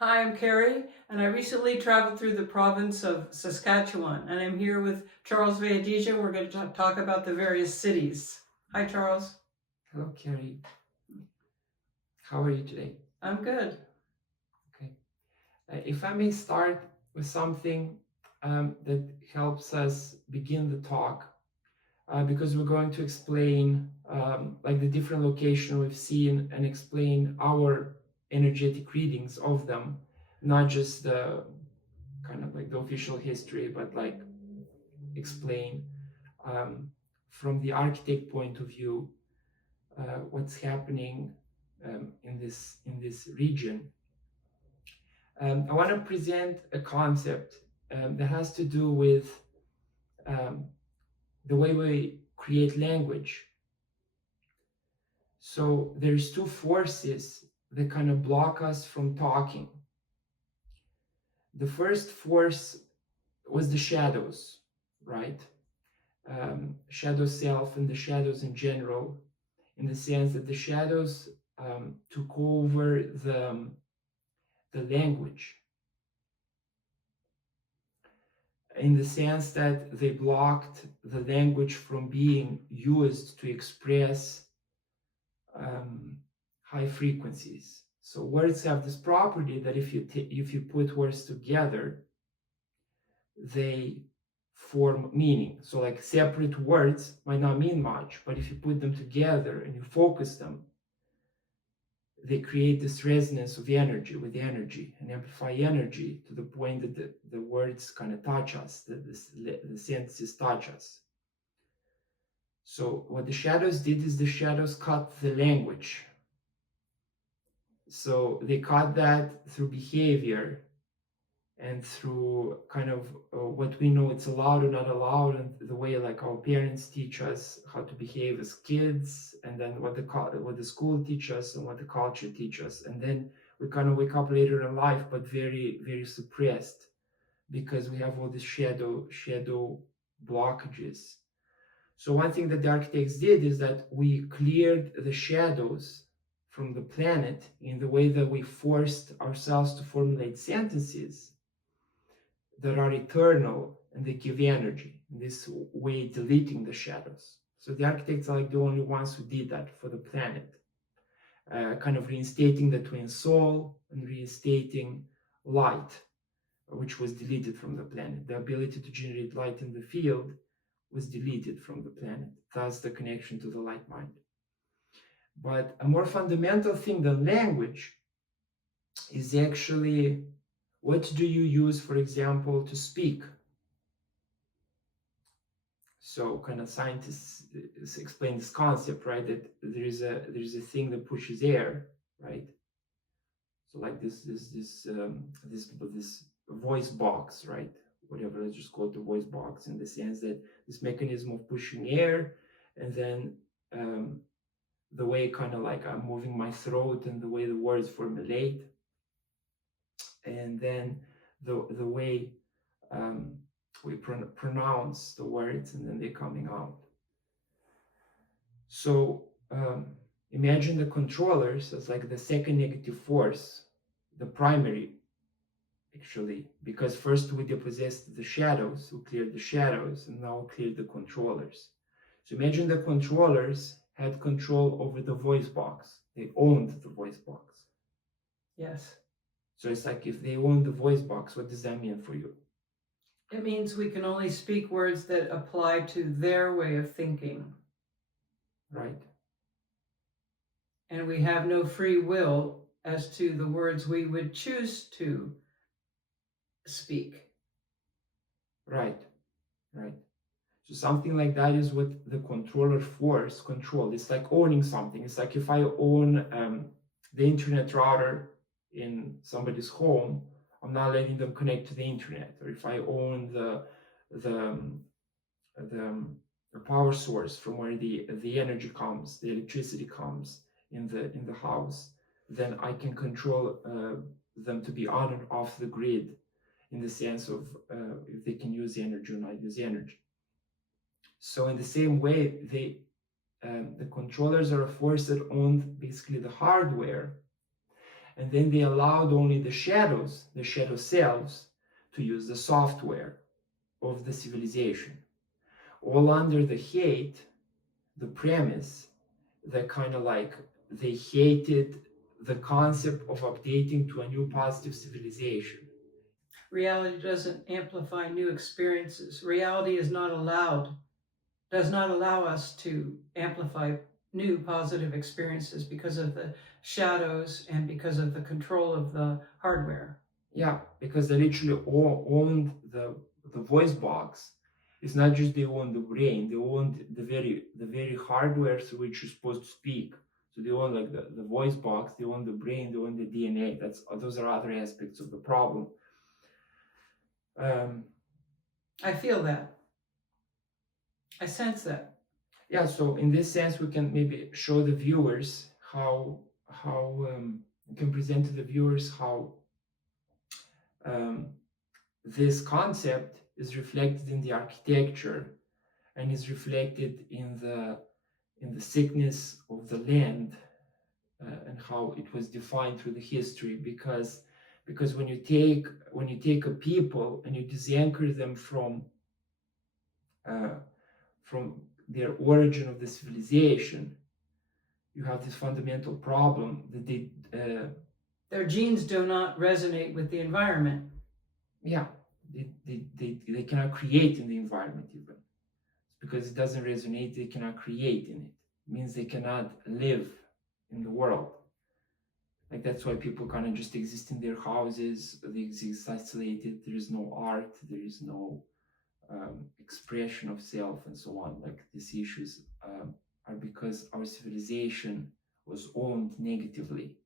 Hi, I'm Kerry, and I recently traveled through the province of Saskatchewan, and I'm here with Charles Regina. We're going to talk about the various cities. Hi, Charles. Hello, Kerry. How are you today? I'm good. Okay. If I may start with something that helps us begin the talk, because we're going to explain like the different location we've seen and explain our energetic readings of them, not just the kind of like the official history, but like explain um, from the architect point of view what's happening in this region. I want to present a concept that has to do with um, the way we create language. So there's two forces that kind of block us from talking. The first force was the shadows, right? Shadow self and the shadows in general, in the sense that the shadows took over the language, in the sense that they blocked the language from being used to express um, high frequencies. So words have this property that if you put words together, they form meaning. So like separate words might not mean much, but if you put them together and you focus them, they create this resonance of energy with energy and amplify energy to the point that the words kind of touch us, the senses touch us. So what the shadows did is the shadows cut the language. So they cut that through behavior and through kind of what we know it's allowed or not allowed, and the way like our parents teach us how to behave as kids, and then what the school teaches us and what the culture teaches us, and then we kind of wake up later in life, but very very suppressed because we have all these shadow blockages. So one thing that the architects did is that we cleared the shadows from the planet in the way that we forced ourselves to formulate sentences that are eternal and they give energy. In this way, deleting the shadows. So the architects are like the only ones who did that for the planet, kind of reinstating the twin soul and reinstating light, which was deleted from the planet. The ability to generate light in the field was deleted from the planet. Thus, the connection to the light mind. But a more fundamental thing than language is actually what do you use, for example, to speak. So kind of scientists explain this concept, right? That there's a thing that pushes air, right? So like this voice box, right? Whatever, let's just call it the voice box, in the sense that this mechanism of pushing air, and then the way kind of like I'm moving my throat and the way the words formulate, and then the way we pronounce the words, and then they're coming out. So imagine the controllers as like the second negative force, the primary, actually, because first we depossessed the shadows, we cleared the shadows, and now we cleared the controllers. So imagine the controllers had control over the voice box. They owned the voice box. Yes. So it's like if they own the voice box, what does that mean for you? It means we can only speak words that apply to their way of thinking. Right. And we have no free will as to the words we would choose to speak. Right. Right. So something like that is what the controller force control. It's like owning something. It's like if I own the internet router in somebody's home, I'm not letting them connect to the internet. Or if I own the the, the power source from where the energy comes, the electricity comes in the house, then I can control them to be on and off the grid, in the sense of if they can use energy or not use energy. So in the same way, the controllers are a force that own basically the hardware, And then they allowed only the shadow selves, to use the software of the civilization, all under the hate, the premise that kind of like they hated the concept of updating to a new positive civilization. Reality doesn't amplify new experiences. Reality is not allowed, does not allow us to amplify new positive experiences because of the shadows and because of the control of the hardware. Yeah, because they literally all owned the voice box. It's not just they own the brain, they own the very hardware through which you're supposed to speak. So they own like the voice box, they own the brain, they own the DNA. Those are other aspects of the problem. I feel that. I sense that. Yeah, so in this sense, we can maybe show the viewers how we can present to the viewers how this concept is reflected in the architecture and is reflected in the sickness of the land, and how it was defined through the history. Because when you take a people and you disanchor them from their origin of the civilization, you have this fundamental problem that their genes do not resonate with the environment. Yeah, they cannot create in the environment even. Because it doesn't resonate, they cannot create in it. It means they cannot live in the world. Like that's why people kind of just exist in their houses, they exist isolated, there is no art, there is no expression of self and so on. Like these issues are because our civilization was owned negatively.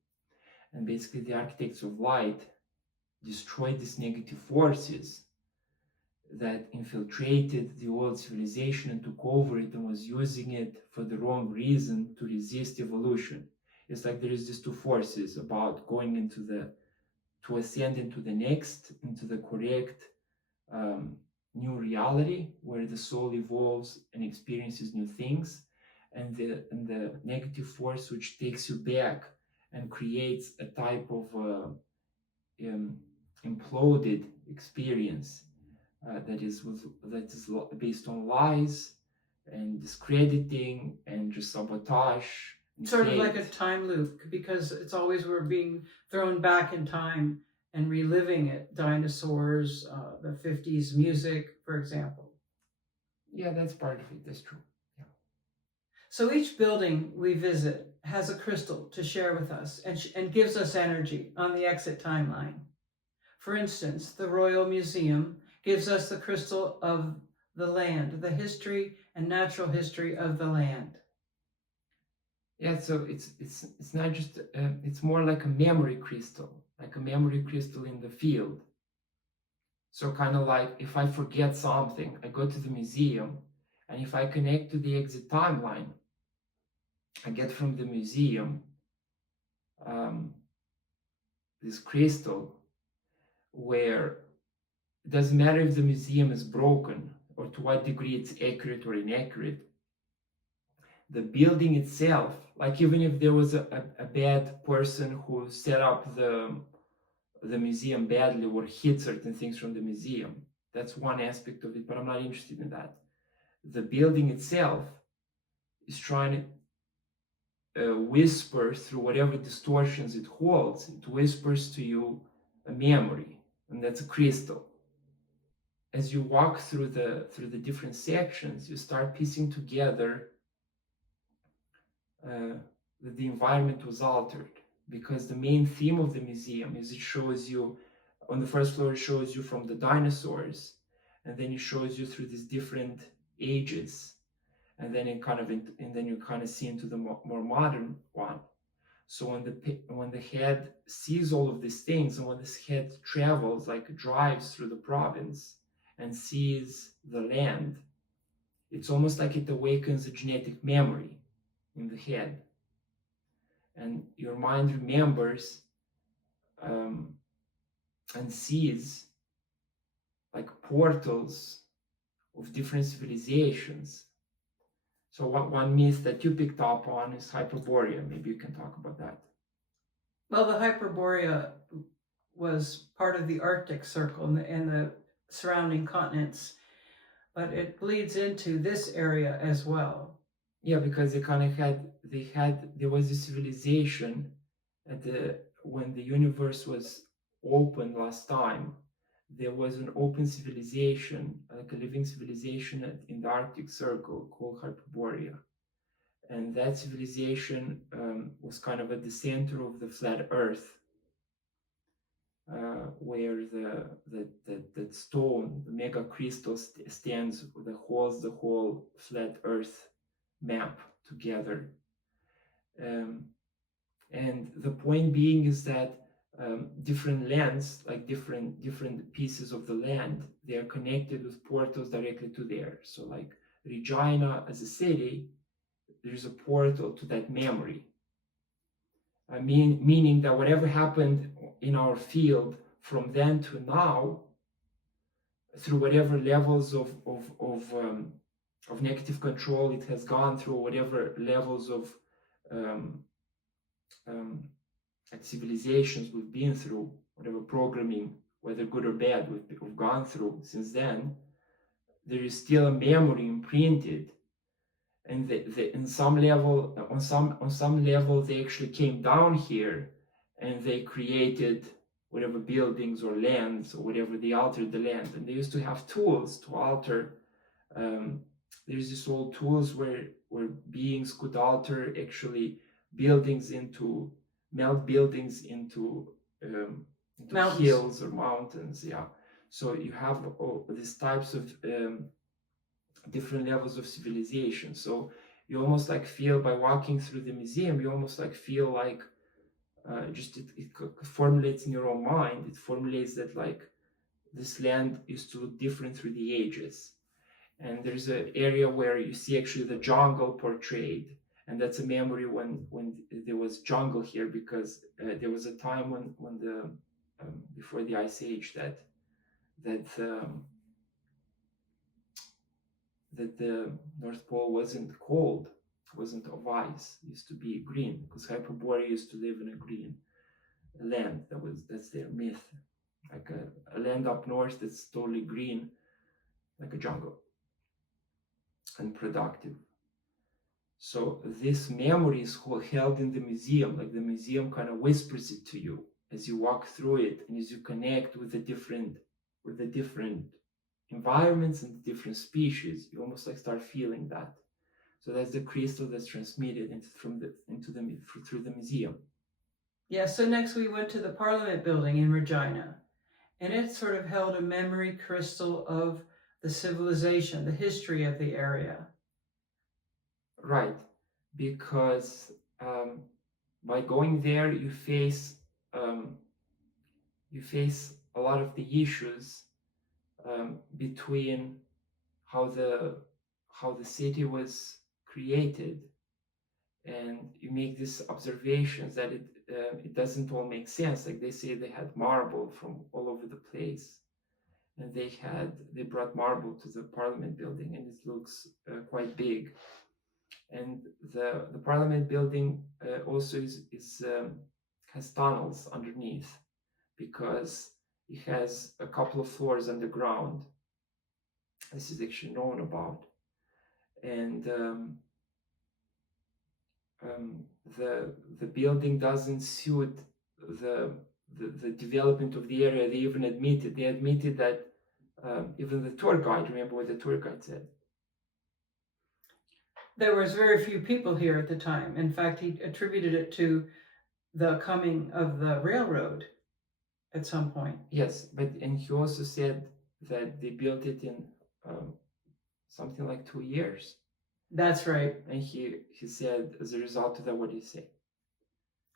And basically the architects of light destroyed these negative forces that infiltrated the old civilization and took over it and was using it for the wrong reason, to resist evolution. It's like there is these two forces about going to ascend into the correct new reality where the soul evolves and experiences new things, and the negative force which takes you back and creates a type of imploded experience that is based on lies and discrediting and just sabotage. Sort of like a time loop, because it's always we're being thrown back in time and reliving it. Dinosaurs, the 50s music, for example. Yeah, that's part of it. That's true. Yeah. So each building we visit has a crystal to share with us and gives us energy on the exit timeline. For instance, the Royal Museum gives us the crystal of the land, the history and natural history of the land. Yeah, so it's not just it's more like a memory crystal in the field. So kind of like if I forget something, I go to the museum, and if I connect to the exit timeline, I get from the museum this crystal where it doesn't matter if the museum is broken or to what degree it's accurate or inaccurate. The building itself, like even if there was a bad person who set up the museum badly or hid certain things from the museum, that's one aspect of it, but I'm not interested in that. The building itself is trying to whisper through whatever distortions it holds. It whispers to you a memory, and that's a crystal. As you walk through the different sections, you start piecing together that the environment was altered, because the main theme of the museum is it shows you on the first floor, it shows you from the dinosaurs, and then it shows you through these different ages, and then you kind of see into the more modern one. So when the head sees all of these things, and when this head travels, like drives through the province and sees the land, it's almost like it awakens a genetic memory in the head, and your mind remembers and sees like portals of different civilizations. So one myth that you picked up on is Hyperborea. Maybe you can talk about that. Well, the Hyperborea was part of the Arctic Circle and the surrounding continents, but it bleeds into this area as well. Yeah, because they kind of there was a civilization at when the universe was open last time. There was an open civilization, like a living civilization in the Arctic Circle called Hyperborea. And that civilization was kind of at the center of the flat Earth, where that stone, the mega crystal, stands that holds the whole flat Earth map together. And the point being is that different lands, like different pieces of the land, they are connected with portals directly to there. So like Regina as a city, there's a portal to that memory. Meaning that whatever happened in our field from then to now, through whatever levels of negative control it has gone through, whatever levels of like civilizations we've been through, whatever programming, whether good or bad, we've gone through since then, there is still a memory imprinted. And in some level, on some level, they actually came down here and they created whatever buildings or lands or whatever, they altered the land. And they used to have tools to alter. There's this old tools where beings could alter actually buildings into, melt buildings into hills or mountains. Yeah. So you have these types of different levels of civilization. So you almost like feel, by walking through the museum, you almost like feel like it formulates in your own mind. It formulates that like this land used to look different through the ages. And there's an area where you see actually the jungle portrayed. And that's a memory when there was jungle here, because there was a time when the before the Ice Age that the North Pole wasn't cold, wasn't of ice, it used to be green, because Hyperborea used to live in a green land. That's their myth, like a land up north that's totally green, like a jungle, and productive. So this memory is held in the museum, like the museum kind of whispers it to you as you walk through it, and as you connect with the different environments and different species, you almost like start feeling that. So that's the crystal that's transmitted through the museum. Yeah, so next we went to the Parliament building in Regina, and it sort of held a memory crystal of the civilization, the history of the area. Right, because by going there, you face a lot of the issues between how the city was created, and you make these observations that it doesn't all make sense. Like they say they had marble from all over the place, and they brought marble to the Parliament building, and it looks quite big. And the Parliament building also has tunnels underneath, because it has a couple of floors underground. This is actually known about. And the building doesn't suit the development of the area. They even admitted that even the tour guide, remember what the tour guide said? There was very few people here at the time. In fact, he attributed it to the coming of the railroad at some point. Yes, and he also said that they built it in something like 2 years. That's right. And he said, as a result of that, what did he say?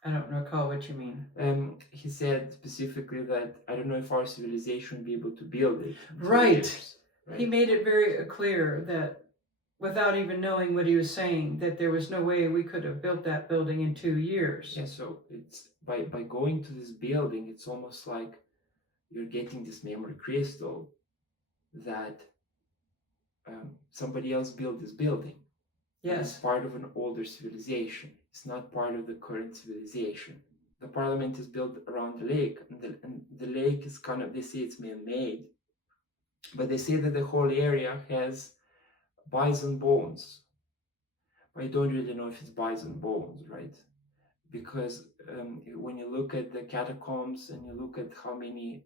I don't recall what you mean. He said specifically that I don't know if our civilization would be able to build it. Right. He made it very clear that, without even knowing what he was saying, that there was no way we could have built that building in 2 years. Yeah, so it's by going to this building, it's almost like you're getting this memory crystal that somebody else built this building. Yes. It's part of an older civilization. It's not part of the current civilization. the parliament is built around the lake, and the lake is kind of, they say it's man-made, but they say that the whole area has bison bones. I don't really know if it's bison bones, right? Because when you look at the catacombs and you look at how many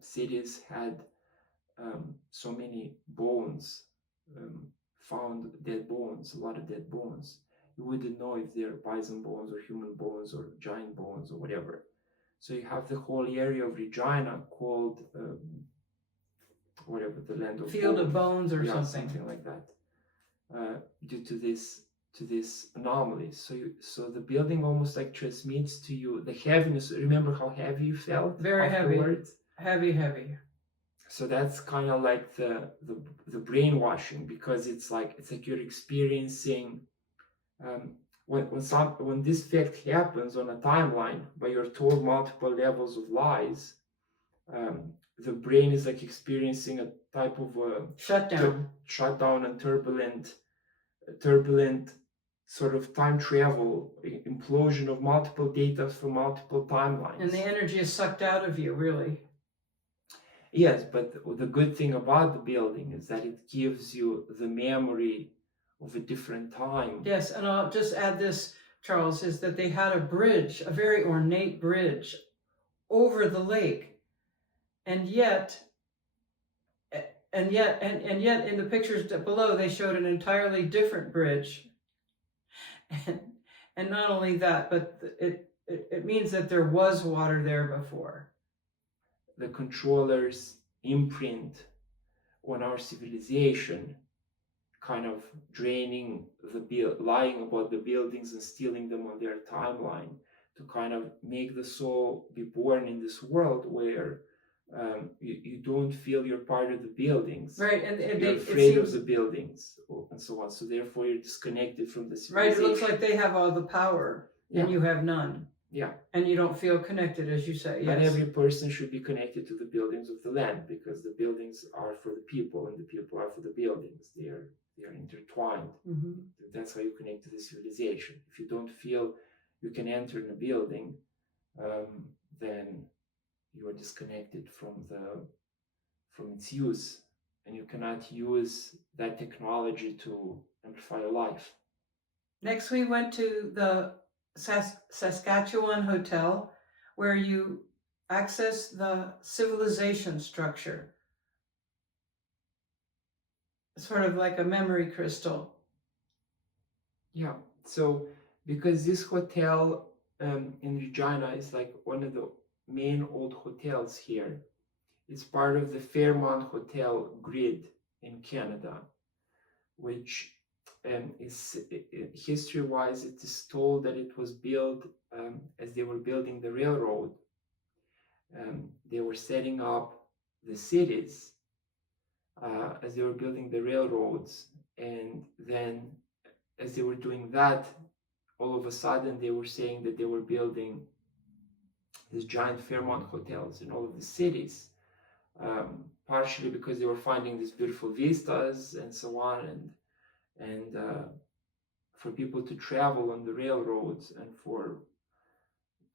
cities had so many bones, found dead bones, a lot of dead bones, you wouldn't know if they're bison bones or human bones or giant bones or whatever. So you have the whole area of Regina called whatever, the land of Field bones. of Bones or Yeah, something. like that, due to this anomaly. So the building almost like transmits to you the heaviness. Remember how heavy you felt? Very afterwards? heavy. So that's kind of like the brainwashing, because it's like you're experiencing when this fact happens on a timeline, but you're told multiple levels of lies. The brain is like experiencing a type of shutdown and turbulent sort of time travel, implosion of multiple data from multiple timelines. And the energy is sucked out of you, really. Yes, but the good thing about the building is that it gives you the memory of a different time. Yes, and I'll just add this, Charles, is that they had a bridge, a very ornate bridge over the lake. And yet in the pictures below, they showed an entirely different bridge. And not only that, but it means that there was water there before. The controller's imprint on our civilization, kind of draining lying about the buildings and stealing them on their timeline, to kind of make the soul be born in this world where you don't feel you're part of the buildings. Right, and you're afraid of the buildings and so on. So therefore you're disconnected from the civilization. Right, it looks like they have all the power and you have none. Yeah. And you don't feel connected, as you say. Yes. And every person should be connected to the buildings of the land, because the buildings are for the people and the people are for the buildings. They are intertwined. Mm-hmm. That's how you connect to the civilization. If you don't feel you can enter in a building, then you are disconnected from its use, and you cannot use that technology to amplify your life. Next, we went to the Saskatchewan Hotel, where you access the civilization structure, sort of like a memory crystal. Yeah, so because this hotel in Regina is like one of the main old hotels here. It's part of the Fairmont Hotel grid in Canada, which is history-wise, it is told that it was built as they were building the railroad. They were setting up the cities as they were building the railroads, and then as they were doing that, all of a sudden they were saying that they were building these giant Fairmont hotels in all of the cities, partially because they were finding these beautiful vistas and so on, and for people to travel on the railroads and for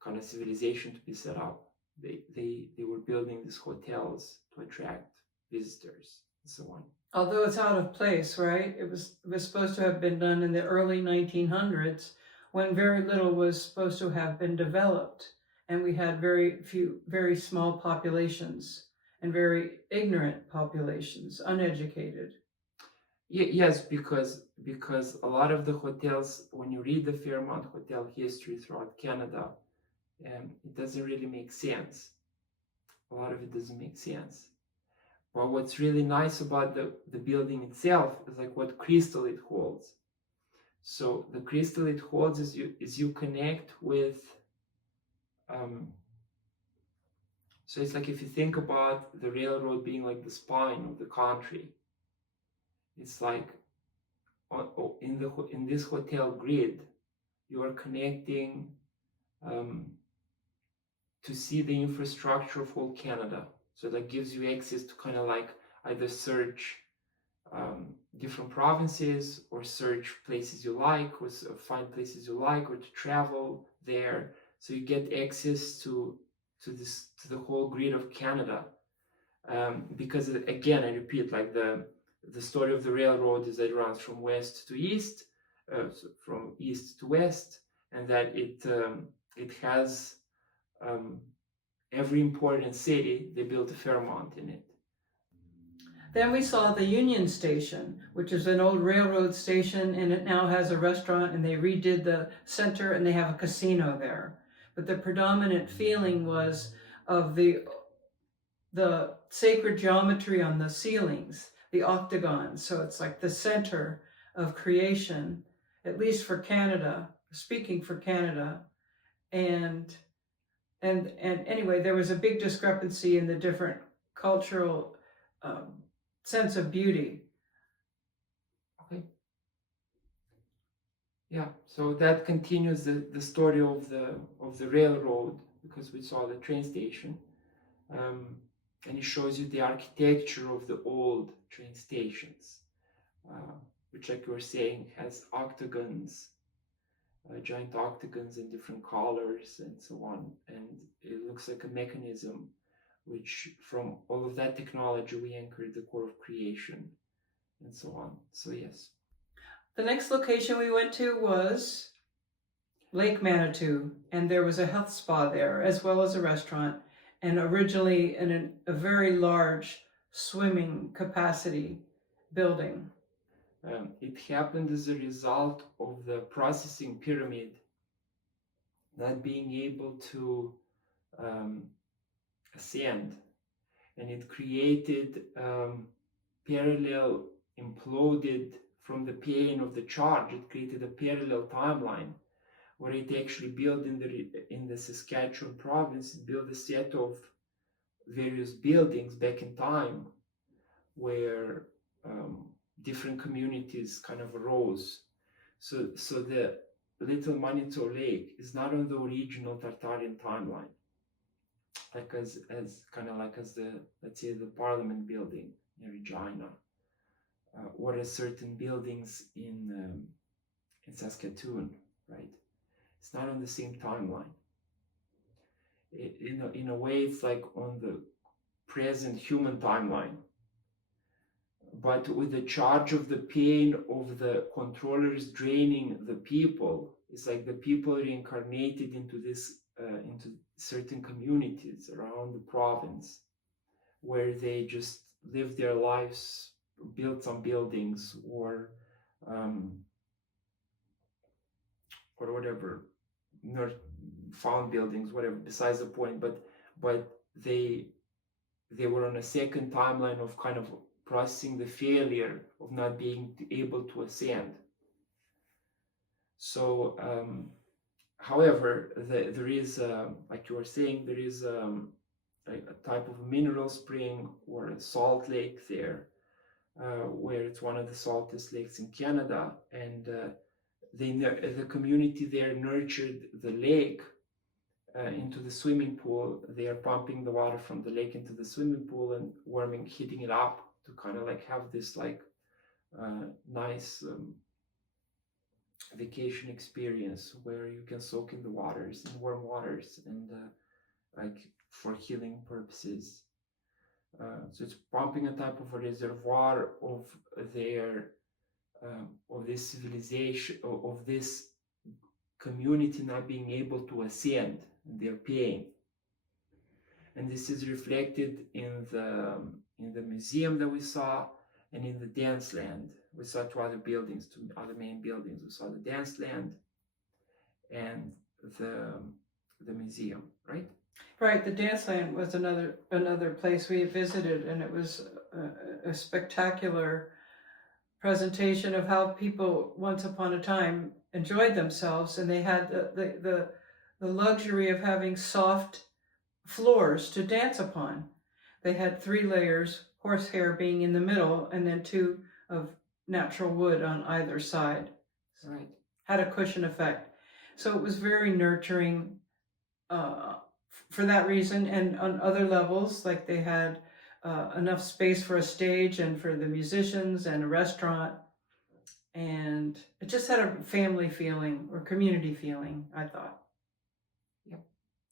kind of civilization to be set up. They were building these hotels to attract visitors and so on. Although it's out of place, right? It was supposed to have been done in the early 1900s, when very little was supposed to have been developed, and we had very small populations and very ignorant populations, uneducated. Yes, because a lot of the hotels, when you read the Fairmont Hotel history throughout Canada, it doesn't really make sense. A lot of it doesn't make sense. But what's really nice about the building itself is like what crystal it holds. So the crystal it holds is you connect with. So it's like if you think about the railroad being like the spine of the country, it's like in this hotel grid, you are connecting to see the infrastructure of whole Canada. So that gives you access to kind of like either search different provinces, or search places you like, or find places you like, or to travel there. so you get access to the whole grid of Canada. Because again, I repeat, like the story of the railroad is that it runs from west to east, so from east to west, and that it has every important city, they built a Fairmont in it. Then we saw the Union Station, which is an old railroad station, and it now has a restaurant, and they redid the center, and they have a casino there. But the predominant feeling was of the sacred geometry on the ceilings, the octagons. So it's like the center of creation, at least for Canada, speaking for Canada. And anyway, there was a big discrepancy in the different cultural sense of beauty. Okay. Yeah, so that continues the story of the railroad, because we saw the train station. And it shows you the architecture of the old train stations, which, like you were saying, has octagons, giant octagons in different colors and so on. And it looks like a mechanism, which from all of that technology, we anchored the core of creation and so on. So yes. The next location we went to was Lake Manitou, and there was a health spa there, as well as a restaurant, and originally in a very large swimming capacity building. It happened as a result of the processing pyramid not being able to ascend, and it created parallel, imploded from the pain of the charge. It created a parallel timeline where it actually built in the Saskatchewan province, it built a set of various buildings back in time where different communities kind of arose. So the Little Manitou Lake is not on the original Tartarian timeline, like as kind of like as the, let's say, the Parliament building in Regina, or as certain buildings in Saskatoon, right? It's not on the same timeline. In a way, it's like on the present human timeline, but with the charge of the pain of the controllers draining the people. It's like the people reincarnated into this into certain communities around the province, where they just lived their lives, built some buildings, or whatever, found buildings, whatever, besides the point. But they were on a second timeline of kind of processing the failure of not being able to ascend. So however, there is, like you were saying, there is a type of mineral spring or a salt lake there, where it's one of the saltiest lakes in Canada, and the community there nurtured the lake into the swimming pool. They are pumping the water from the lake into the swimming pool and heating it up to kind of like have this like nice vacation experience where you can soak in the waters, in warm waters, and like for healing purposes. So it's pumping a type of a reservoir of their of this civilization, of this community not being able to ascend, their pain. And this is reflected in the museum that we saw, and in the dance land. We saw two other main buildings. We saw the dance land and the museum, right? Right, the dance land was another place we visited, and it was a spectacular presentation of how people once upon a time enjoyed themselves, and they had the luxury of having soft floors to dance upon. They had 3 layers, horsehair being in the middle, and then 2 of natural wood on either side. Right. Had a cushion effect. So it was very nurturing for that reason, and on other levels, like they had enough space for a stage and for the musicians and a restaurant, and it just had a family feeling or community feeling, I thought. Yeah.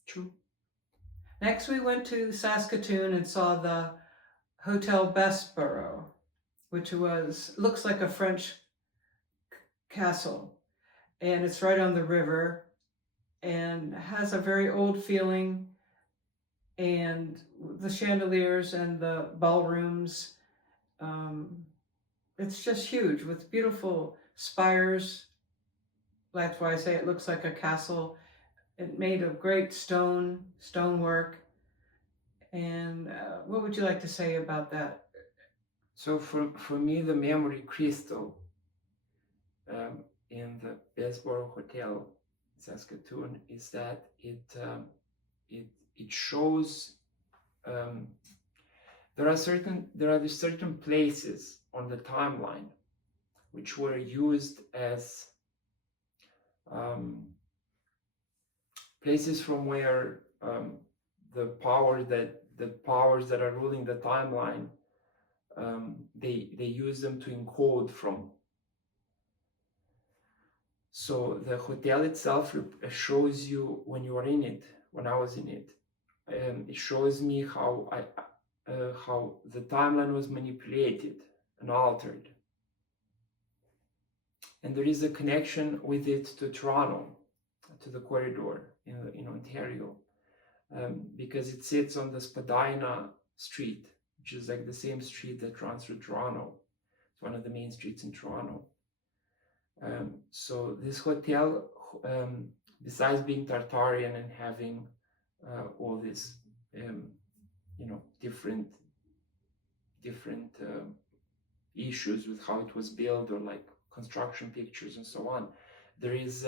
True. Next, we went to Saskatoon and saw the Hotel Bessborough, which looks like a French castle, and it's right on the river and has a very old feeling, and the chandeliers and the ballrooms, it's just huge with beautiful spires. That's why I say it looks like a castle. It made of great stonework. And what would you like to say about that? So for me, the memory crystal in the Bessborough Hotel, Saskatoon, is that it shows there are certain places on the timeline which were used as places from where the powers that are ruling the timeline, they use them to encode from. So the hotel itself shows you when you are in it. When I was in it, it shows me how the timeline was manipulated and altered, and there is a connection with it to Toronto, to the corridor in Ontario, because it sits on the Spadina Street, which is like the same street that runs through Toronto. It's one of the main streets in Toronto. So this hotel, besides being Tartarian and having all these, different issues with how it was built, or like construction pictures and so on, there is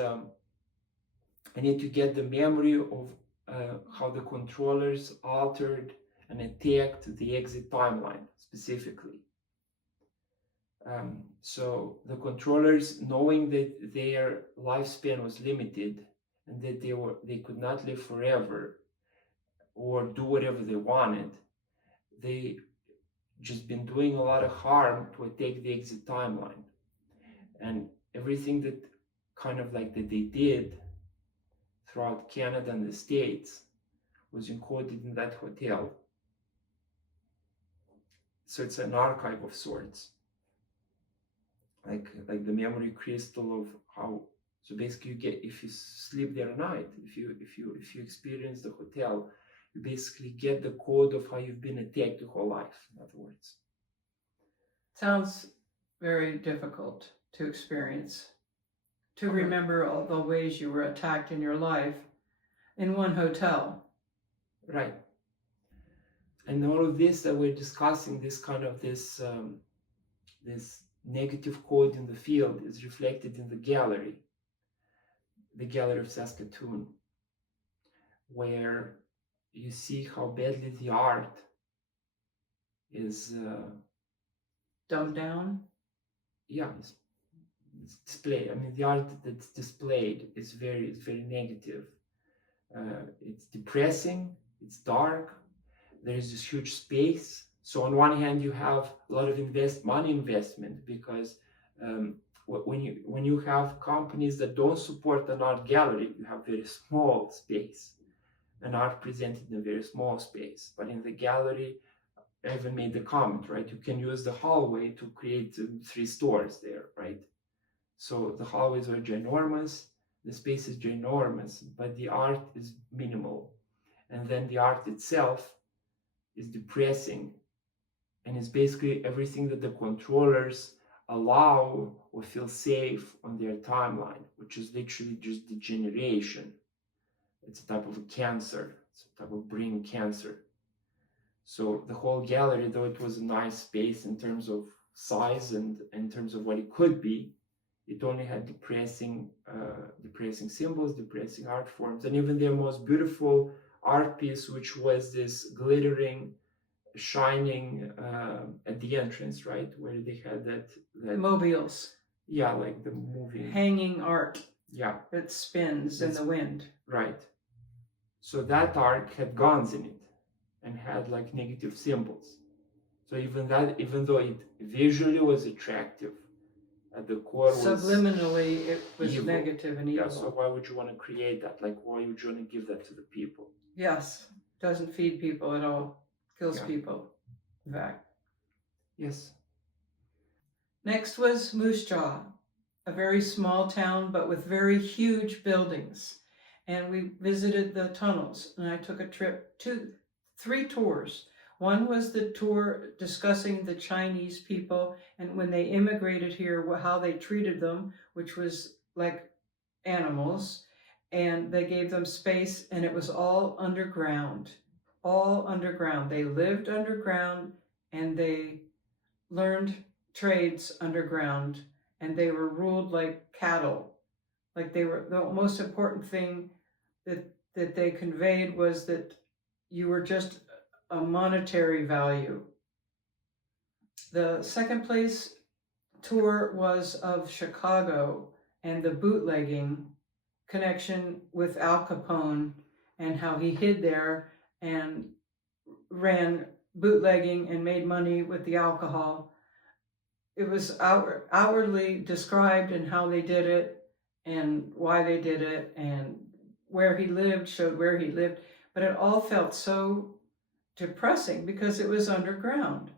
I need to get the memory of how the controllers altered and attacked the exit timeline specifically. So the controllers, knowing that their lifespan was limited and that they could not live forever or do whatever they wanted, they just been doing a lot of harm to attack the exit timeline. And everything that that they did throughout Canada and the States was encoded in that hotel. So it's an archive of sorts, like the memory crystal of how. So basically, you get, if you sleep there at night, if you experience the hotel, you basically get the code of how you've been attacked your whole life. In other words, sounds very difficult to experience. To remember all the ways you were attacked in your life in one hotel. Right. And all of this that we're discussing, this negative code in the field, is reflected in the gallery of Saskatoon, where you see how badly the art is dumbed down. Yeah, it's displayed. I mean, the art that's displayed is very negative. It's depressing. It's dark. There is this huge space. So on one hand, you have a lot of money investment, because when you have companies that don't support an art gallery, you have very small space, and art presented in a very small space. But in the gallery, I even made the comment, right? You can use the hallway to create 3 stores there, right? So the hallways are ginormous, the space is ginormous, but the art is minimal. And then the art itself is depressing, and it's basically everything that the controllers allow or feel safe on their timeline, which is literally just degeneration. It's a type of a cancer. It's a type of brain cancer. So the whole gallery, though it was a nice space in terms of size and in terms of what it could be, it only had depressing symbols, depressing art forms, and even their most beautiful art piece, which was this glittering, shining at the entrance, right, where they had that mobiles. Yeah, like the moving hanging art. Yeah, it spins in the wind. Right. So that art had guns in it and had like negative symbols. So even though it visually was attractive, at the core was Subliminally, it was evil. negative and evil. Yeah, so why would you want to create that? Like, why would you want to give that to the people? Yes, doesn't feed people at all. Kills Yeah. people, in fact. Yes. Next was Moose Jaw, a very small town, but with very huge buildings. And we visited the tunnels, and I took a trip to 3 tours. One was the tour discussing the Chinese people and when they immigrated here, how they treated them, which was like animals, and they gave them space, and it was all underground. All underground. They lived underground, and they learned trades underground, and they were ruled like cattle. Like they were, the most important thing that they conveyed was that you were just a monetary value. The second place tour was of Chicago and the bootlegging connection with Al Capone and how he hid there and ran bootlegging and made money with the alcohol. It was outwardly described and how they did it and why they did it, and where he lived showed where he lived, but it all felt so depressing because it was underground.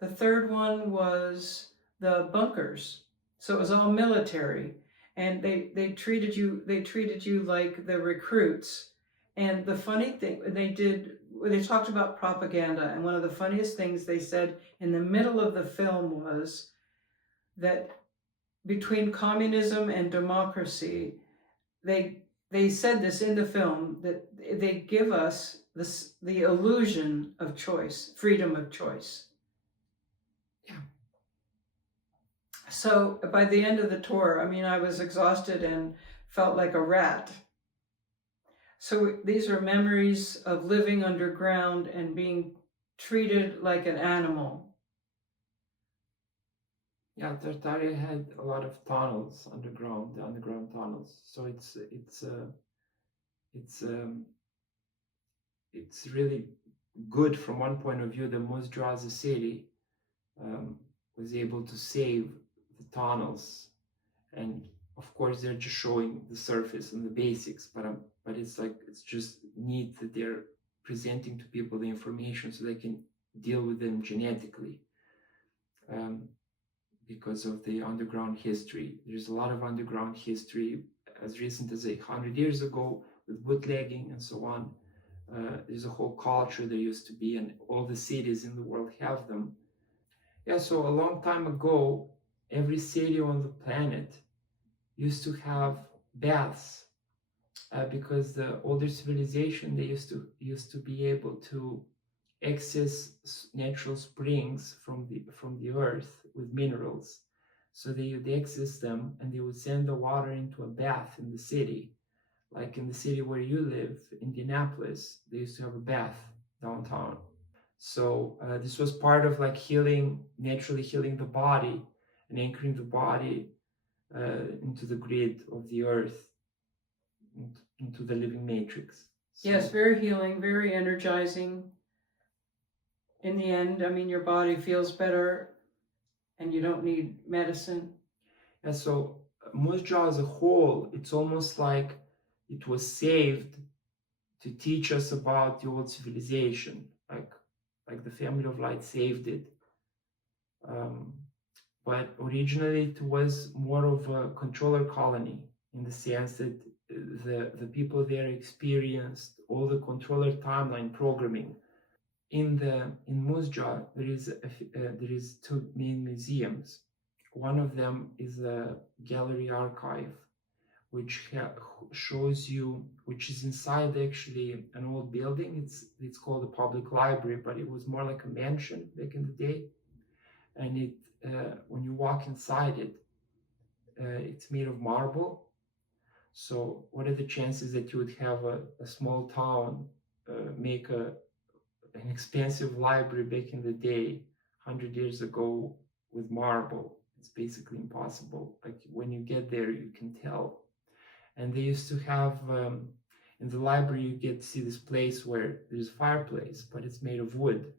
The third one was the bunkers. So it was all military, and they treated you like the recruits. And the funny thing they talked about propaganda, and one of the funniest things they said in the middle of the film was that between communism and democracy, they said this in the film, that they give us the illusion of choice, freedom of choice. Yeah. So by the end of the tour, I mean, I was exhausted and felt like a rat. So these are memories of living underground and being treated like an animal. Yeah, Tartaria had a lot of tunnels underground, the underground tunnels. So it's really good from one point of view. The Moose Jaw as a city was able to save the tunnels, and of course they're just showing the surface and the basics. But it's just neat that they're presenting to people the information so they can deal with them genetically. Because of the underground history. There's a lot of underground history as recent as 100 years ago with bootlegging and so on. There's a whole culture there used to be, and all the cities in the world have them. Yeah, so a long time ago, every city on the planet used to have baths because the older civilization, they used to be able to access natural springs from the earth with minerals. So they would access them, and they would send the water into a bath in the city. Like in the city where you live, Indianapolis, they used to have a bath downtown. So this was part of like naturally healing the body and anchoring the body into the grid of the earth, into the living matrix. So, yes, very healing, very energizing. In the end, I mean, your body feels better and you don't need medicine. And so Moose Jaw as a whole, it's almost like it was saved to teach us about the old civilization, like the Family of Light saved it. But originally it was more of a controller colony, in the sense that the people there experienced all the controller timeline programming. In Moose Jaw, there is 2 main museums. One of them is the gallery archive, which shows you, which is inside actually an old building. It's called a public library, but it was more like a mansion back in the day. And when you walk inside it, it's made of marble. So what are the chances that you would have a small town make an expensive library back in the day, 100 years ago, with marble? It's basically impossible. Like when you get there, you can tell. And they used to have, in the library, you get to see this place where there's a fireplace, but it's made of wood.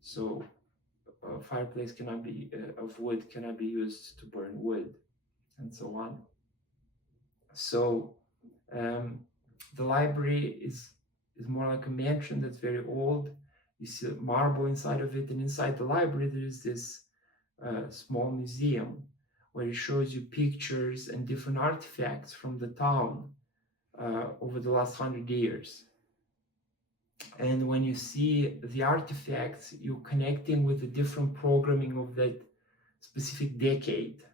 So fireplace cannot be of wood cannot be used to burn wood, and so on. So the library is more like a mansion that's very old. You see marble inside of it, and inside the library there is this small museum where it shows you pictures and different artifacts from the town over the last 100 years. And when you see the artifacts, you're connecting with the different programming of that specific decade.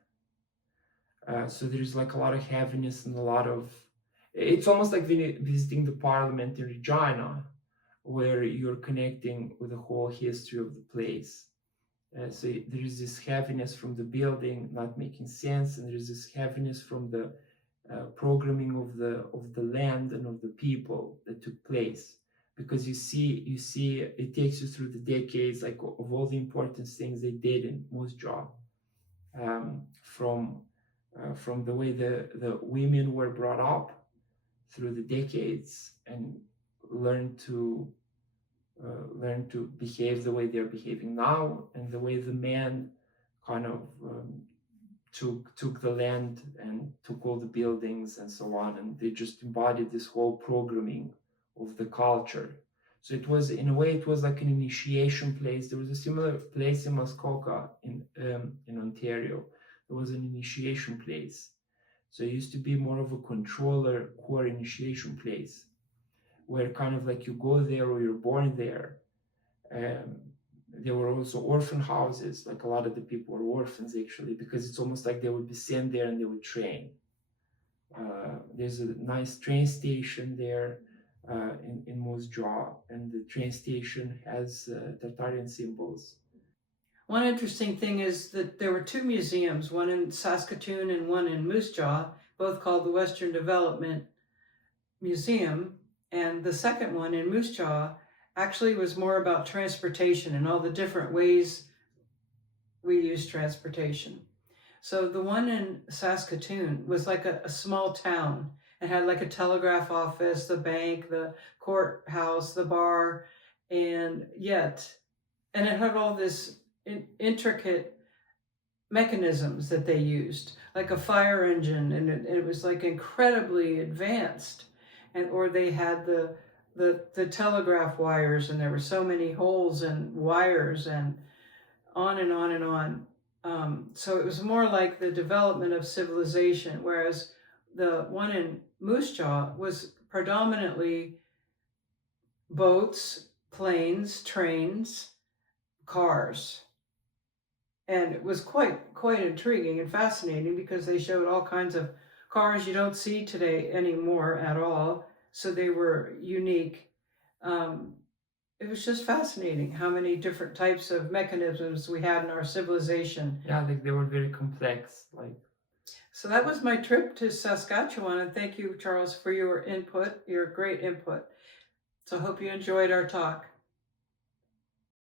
So there's like a lot of heaviness and a lot of, it's almost like visiting the parliament in Regina, where you're connecting with the whole history of the place. So there is this heaviness from the building not making sense, and there's this heaviness from the programming of the land and of the people that took place, because you see it takes you through the decades, like of all the important things they did in Moose Jaw, from the way the women were brought up through the decades and learn to behave the way they're behaving now, and the way the men kind of took the land and took all the buildings and so on, and they just embodied this whole programming of the culture. So it was, in a way, it was like an initiation place. There was a similar place in Muskoka in Ontario. There was an initiation place. So it used to be more of a controller core initiation place, where kind of like you go there or you're born there. There were also orphan houses, like a lot of the people were orphans actually, because it's almost like they would be sent there and they would train. There's a nice train station there in Moose Jaw, and the train station has Tartarian symbols. One interesting thing is that there were two museums, one in Saskatoon and one in Moose Jaw, both called the Western Development Museum. And the second one in Moose Jaw actually was more about transportation and all the different ways we use transportation. So the one in Saskatoon was like a small town. It had like a telegraph office, the bank, the courthouse, the bar, and it had all this intricate mechanisms that they used, like a fire engine, and it was like incredibly advanced. Or they had the telegraph wires, and there were so many holes and wires, and on and on and on. So it was more like the development of civilization, whereas the one in Moose Jaw was predominantly boats, planes, trains, cars. And it was quite intriguing and fascinating, because they showed all kinds of cars you don't see today anymore at all. So they were unique. It was just fascinating how many different types of mechanisms we had in our civilization. Yeah, they were very complex. So that was my trip to Saskatchewan, and thank you, Charles, for your input, your great input. So I hope you enjoyed our talk.